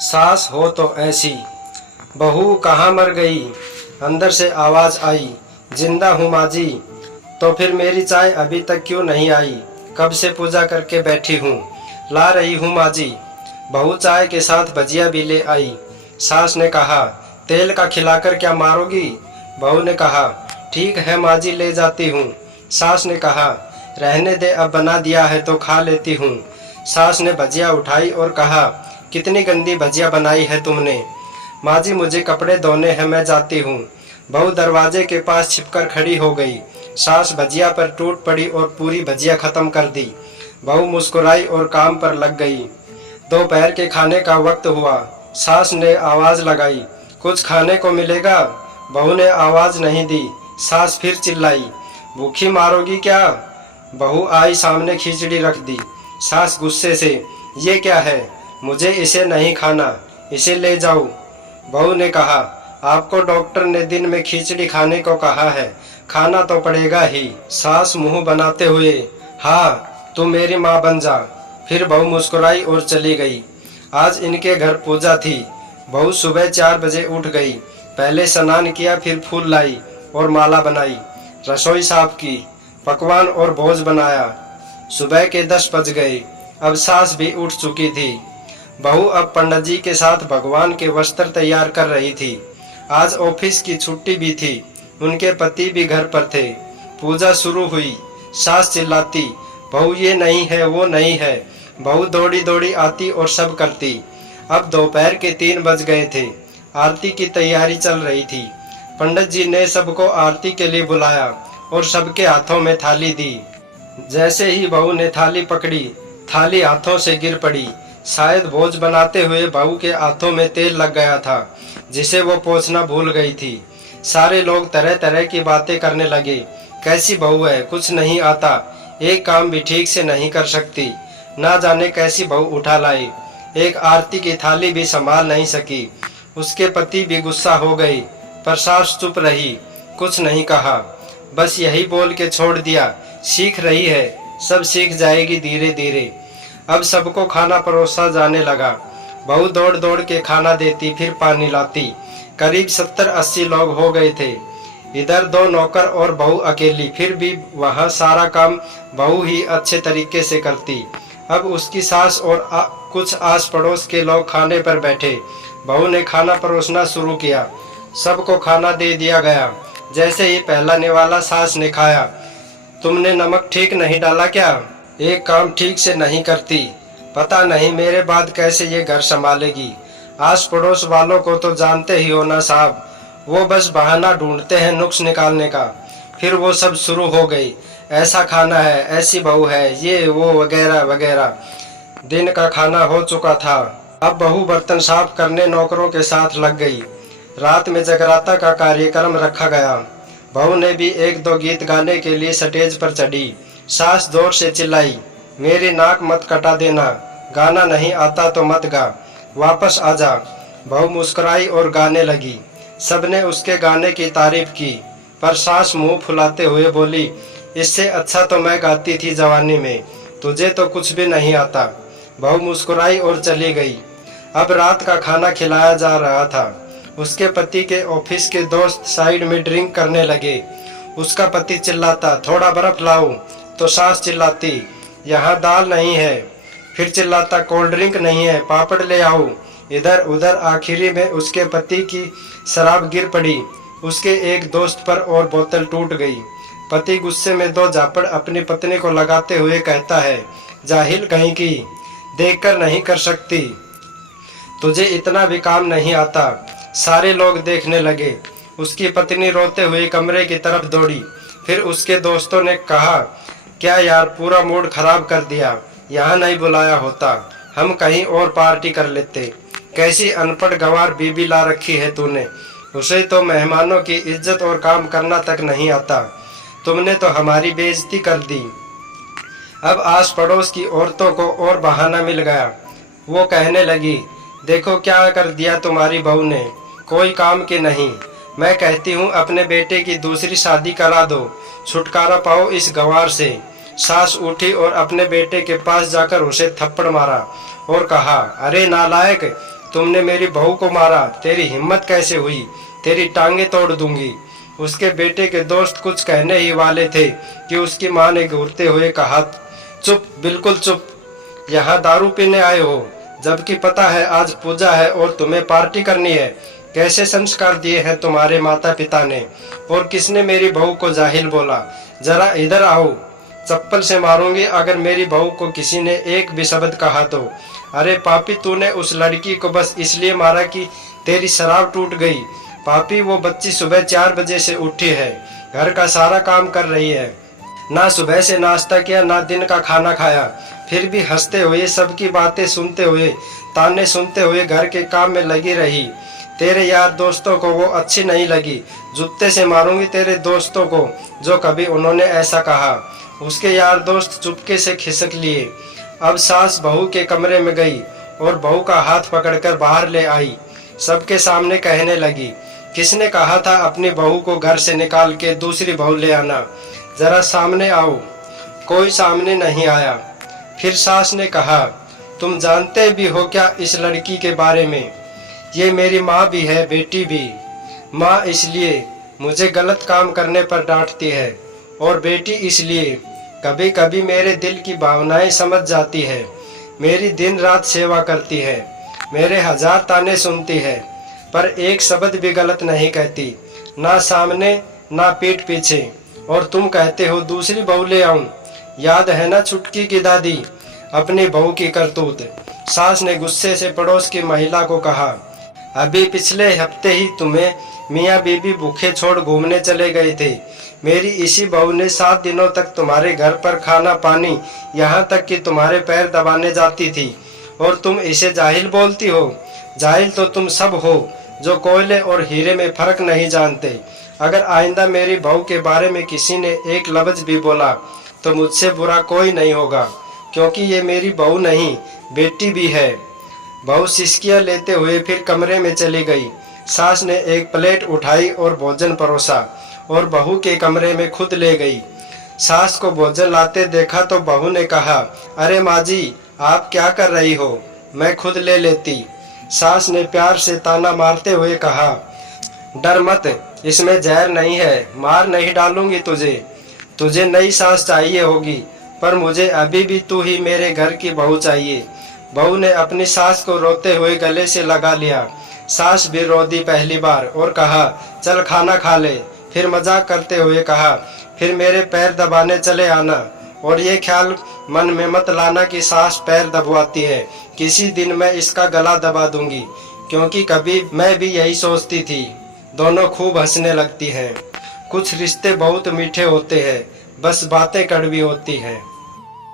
सास हो तो ऐसी, बहू कहाँ मर गई। अंदर से आवाज़ आई, जिंदा हूँ माँ जी। तो फिर मेरी चाय अभी तक क्यों नहीं आई। कब से पूजा करके बैठी हूँ, ला रही हूँ माँ जी। बहू चाय के साथ भजिया भी ले आई। सास ने कहा, तेल का खिलाकर क्या मारोगी। बहू ने कहा, ठीक है माँ जी, ले जाती हूँ। सास ने कहा, रहने दे, अब बना दिया है तो खा लेती हूँ। सास ने भजिया उठाई और कहा, कितनी गंदी भजिया बनाई है तुमने। माँ जी, मुझे कपड़े धोने हैं, मैं जाती हूँ। बहू दरवाजे के पास छिपकर खड़ी हो गई। सास भजिया पर टूट पड़ी और पूरी भजिया खत्म कर दी। बहू मुस्कुराई और काम पर लग गई। दोपहर के खाने का वक्त हुआ। सास ने आवाज़ लगाई, कुछ खाने को मिलेगा। बहू ने आवाज़ नहीं दी। सास फिर चिल्लाई, भूखी मारोगी क्या। बहू आई, सामने खिचड़ी रख दी। सास गुस्से से, ये क्या है, मुझे इसे नहीं खाना, इसे ले जाओ। बहू ने कहा, आपको डॉक्टर ने दिन में खिचड़ी खाने को कहा है, खाना तो पड़ेगा ही। सास मुंह बनाते हुए, हाँ तू मेरी माँ बन जा। फिर बहू मुस्कुराई और चली गई। आज इनके घर पूजा थी। बहू सुबह 4 बजे उठ गई। पहले स्नान किया, फिर फूल लाई और माला बनाई, रसोई साफ की, पकवान और भोज बनाया। सुबह के 10 बज गए। अब सास भी उठ चुकी थी। बहू अब पंडित जी के साथ भगवान के वस्त्र तैयार कर रही थी। आज ऑफिस की छुट्टी भी थी। उनके पति भी घर पर थे। पूजा शुरू हुई। सास चिल्लाती, बहू ये नहीं है, वो नहीं है। बहू दौड़ी दौड़ी आती और सब करती। अब दोपहर के 3 बज गए थे। आरती की तैयारी चल रही थी। पंडित जी ने सबको आरती के लिए बुलाया और सबके हाथों में थाली दी। जैसे ही बहू ने थाली पकड़ी, थाली हाथों से गिर पड़ी। शायद भोज बनाते हुए बहू के हाथों में तेल लग गया था, जिसे वो पोंछना भूल गई थी। सारे लोग तरह तरह की बातें करने लगे। कैसी बहू है, कुछ नहीं आता, एक काम भी ठीक से नहीं कर सकती, ना जाने कैसी बहू उठा लाई, एक आरती की थाली भी संभाल नहीं सकी। उसके पति भी गुस्सा हो गई, पर सास चुप रही, कुछ नहीं कहा, बस यही बोल के छोड़ दिया, सीख रही है, सब सीख जाएगी धीरे धीरे। अब सबको खाना परोसा जाने लगा। बहू दौड़ दौड़ के खाना देती, फिर पानी लाती। करीब 70-80 लोग हो गए थे। इधर 2 नौकर और बहू अकेली, फिर भी वहाँ सारा काम बहू ही अच्छे तरीके से करती। अब उसकी सास और कुछ आस पड़ोस के लोग खाने पर बैठे। बहू ने खाना परोसना शुरू किया। सबको खाना दे दिया गया। जैसे ही पहला निवाला सास ने खाया, तुमने नमक ठीक नहीं डाला क्या, एक काम ठीक से नहीं करती, पता नहीं मेरे बाद कैसे ये घर संभालेगी। आस पड़ोस वालों को तो जानते ही हो ना साहब, वो बस बहाना ढूंढते हैं नुक्स निकालने का। फिर वो सब शुरू हो गई, ऐसा खाना है, ऐसी बहू है, ये वो वगैरह वगैरह। दिन का खाना हो चुका था। अब बहू बर्तन साफ करने नौकरों के साथ लग गई। रात में जगराता का कार्यक्रम रखा गया। बहू ने भी 1-2 गीत गाने के लिए स्टेज पर चढ़ी। सास जोर से चिल्लाई, मेरी नाक मत कटा देना, गाना नहीं आता तो मत गा, वापस आ जा। बहू मुस्कुराई और गाने लगी। सबने उसके गाने की तारीफ की, पर सास मुंह फुलाते हुए बोली, इससे अच्छा तो मैं गाती थी जवानी में, तुझे तो कुछ भी नहीं आता। बहू मुस्कुराई और चली गई। अब रात का खाना खिलाया जा रहा था। उसके पति के ऑफिस के दोस्त साइड में ड्रिंक करने लगे। उसका पति चिल्लाता, थोड़ा बर्फ लाओ, तो सास चिल्लाती, यहाँ दाल नहीं है। फिर चिल्लाता, कोल्ड ड्रिंक नहीं है, पापड़ ले आओ। इधर उधर आखिरी में उसके पति की शराब गिर पड़ी। उसके एक दोस्त पर और बोतल टूट गई। पति गुस्से में 2 झापड़ अपनी पत्नी को लगाते हुए कहता है, जाहिल कहीं की, देखकर नहीं कर सकती, तुझे इतना भी काम नहीं आता। सारे लोग देखने लगे। उसकी पत्नी रोते हुए कमरे की तरफ दौड़ी। फिर उसके दोस्तों ने कहा, क्या यार, पूरा मूड खराब कर दिया, यहाँ नहीं बुलाया होता, हम कहीं और पार्टी कर लेते। कैसी अनपढ़ गंवार बीबी ला रखी है तूने, उसे तो मेहमानों की इज्जत और काम करना तक नहीं आता, तुमने तो हमारी बेइज्जती कर दी। अब आस पड़ोस की औरतों को और बहाना मिल गया। वो कहने लगी, देखो क्या कर दिया तुम्हारी बहू ने, कोई काम की नहीं। मैं कहती हूँ अपने बेटे की दूसरी शादी करा दो, छुटकारा पाओ इस गंवार से। सास उठी और अपने बेटे के पास जाकर उसे थप्पड़ मारा और कहा, अरे नालायक, तुमने मेरी बहू को मारा, तेरी हिम्मत कैसे हुई, तेरी टांगे तोड़ दूंगी। उसके बेटे के दोस्त कुछ कहने ही वाले थे कि उसकी माँ ने घूरते हुए कहा, चुप, बिल्कुल चुप, यहाँ दारू पीने आए हो, जबकि पता है आज पूजा है और तुम्हें पार्टी करनी है। कैसे संस्कार दिए हैं तुम्हारे माता पिता ने, और किसने मेरी बहू को जाहिल बोला। जरा इधर आओ, चप्पल से मारूंगी अगर मेरी बहू को किसी ने एक भी शब्द कहा तो। अरे पापी, तूने उस लड़की को बस इसलिए मारा कि तेरी शराब टूट गई। पापी, वो बच्ची सुबह 4 बजे से उठी है, घर का सारा काम कर रही है, ना सुबह से नाश्ता किया ना दिन का खाना खाया, फिर भी हंसते हुए, सबकी बातें सुनते हुए, ताने सुनते हुए घर के काम में लगी रही। तेरे यार दोस्तों को वो अच्छी नहीं लगी, जूते से मारूंगी तेरे दोस्तों को जो कभी उन्होंने ऐसा कहा। उसके यार दोस्त चुपके से खिसक लिए। अब सास बहू के कमरे में गई और बहू का हाथ पकड़कर बाहर ले आई। सबके सामने कहने लगी, किसने कहा था अपनी बहू को घर से निकाल के दूसरी बहू ले आना, जरा सामने आओ। कोई सामने नहीं आया। फिर सास ने कहा, तुम जानते भी हो क्या इस लड़की के बारे में, ये मेरी माँ भी है, बेटी भी। माँ इसलिए मुझे गलत काम करने पर डांटती है, और बेटी इसलिए कभी कभी मेरे दिल की भावनाएं समझ जाती है। मेरी दिन रात सेवा करती है, मेरे 1000 ताने सुनती है, पर एक शब्द भी गलत नहीं कहती, ना सामने ना पीठ पीछे। और तुम कहते हो दूसरी बहू ले आऊं। याद है ना छुटकी की दादी, अपनी बहू की करतूत। सास ने गुस्से से पड़ोस की महिला को कहा, अभी पिछले हफ्ते ही तुम्हें मियाँ बीबी भूखे छोड़ घूमने चले गए थे। मेरी इसी बहू ने 7 दिनों तक तुम्हारे घर पर खाना पानी, यहाँ तक कि तुम्हारे पैर दबाने जाती थी, और तुम इसे जाहिल बोलती हो। जाहिल तो तुम सब हो जो कोयले और हीरे में फर्क नहीं जानते। अगर आइंदा मेरी बहू के बारे में किसी ने एक लफ्ज भी बोला तो मुझसे बुरा कोई नहीं होगा, क्योंकि ये मेरी बहू नहीं, बेटी भी है। बहू सिसकियां लेते हुए फिर कमरे में चली गई। सास ने एक प्लेट उठाई और भोजन परोसा और बहू के कमरे में खुद ले गई। सास को भोजन लाते देखा तो बहू ने कहा, अरे माँ जी, आप क्या कर रही हो, मैं खुद ले लेती। सास ने प्यार से ताना मारते हुए कहा, डर मत, इसमें जहर नहीं है, मार नहीं डालूंगी तुझे। तुझे नई सास चाहिए होगी, पर मुझे अभी भी तू ही मेरे घर की बहू चाहिए। बहू ने अपनी सास को रोते हुए गले से लगा लिया। सास भी रो दी पहली बार और कहा, चल खाना खा ले। फिर मजाक करते हुए कहा, फिर मेरे पैर दबाने चले आना, और ये ख्याल मन में मत लाना कि सास पैर दबवाती है, किसी दिन मैं इसका गला दबा दूंगी, क्योंकि कभी मैं भी यही सोचती थी। दोनों खूब हंसने लगती हैं। कुछ रिश्ते बहुत मीठे होते हैं, बस बातें कड़वी होती हैं।